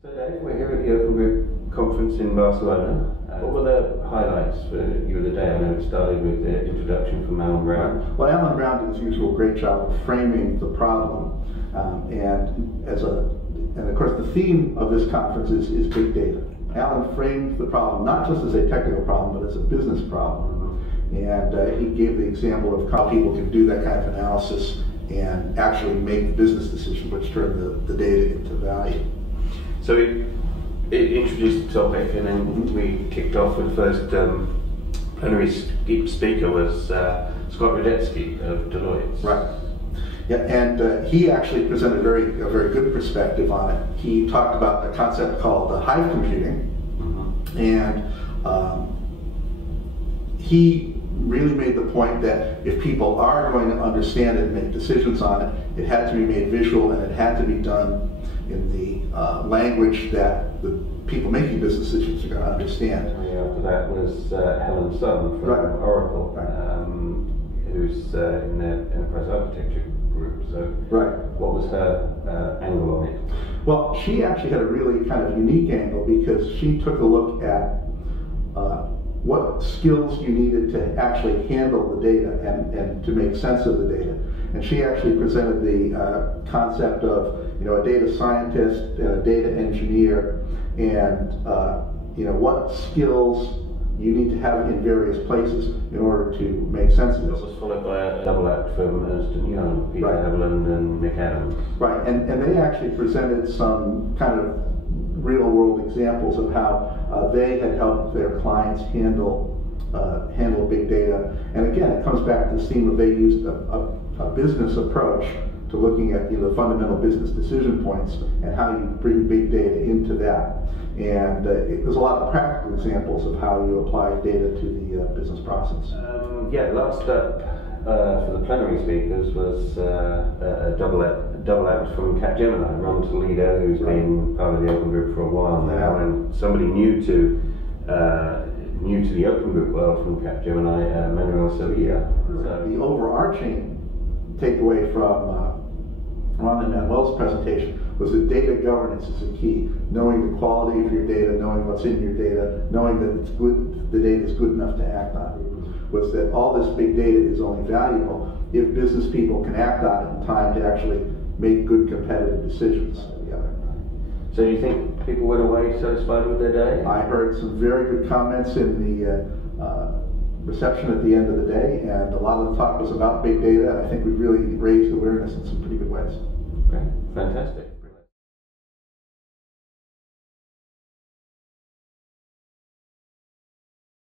So Dave, we're here at the Open Group conference in Barcelona. What were the highlights for you of the day? I know it started with the introduction from Alan Brown. Well, Alan Brown did his usual great job of framing the problem, and of course the theme of this conference is big data. Alan framed the problem not just as a technical problem, but as a business problem, and he gave the example of how people can do that kind of analysis and actually make business decisions which turn the data into value. So it introduced the topic, and then we kicked off with the first plenary speaker was Scott Radetzky of Deloitte. Right. Yeah, and he actually presented a very good perspective on it. He talked about a concept called hive computing, and he really made the point that if people are going to understand it and make decisions on it, it had to be made visual, and it had to be done in the language that the people making business decisions are going to understand. After that was Helen Sun from Oracle, who's in the enterprise architecture group. So, what was her angle on it? Well, she actually had a really kind of unique angle because she took a look at what skills you needed to actually handle the data and to make sense of the data. And she actually presented the concept of a data scientist, a data engineer, and what skills you need to have in various places in order to make sense of this. It was followed by a double act from Ernst & Young, Peter Haviland and Nick Adams. Right, and they actually presented some kind of real-world examples of how they had helped their clients handle big data. And again, it comes back to the theme of they used a business approach to looking at the fundamental business decision points and how you bring big data into that. And there's a lot of practical examples of how you apply data to the business process. Last up for the plenary speakers was a double act from Capgemini, Ron Toledo, who's been part of the Open Group for a while now, and somebody new to the Open Group world from Capgemini, Manuel Sevilla. So the overarching takeaway from Ron and Manuel's presentation was that data governance is a key. Knowing the quality of your data, knowing what's in your data, knowing that it's good, the data is good enough to act on. Was that all this big data is only valuable if business people can act on it in time to actually make good competitive decisions. So do you think people went away satisfied with their day? I heard some very good comments in the reception at the end of the day, and a lot of the talk was about big data, and I think we really raised awareness in some pretty good ways. Okay, fantastic.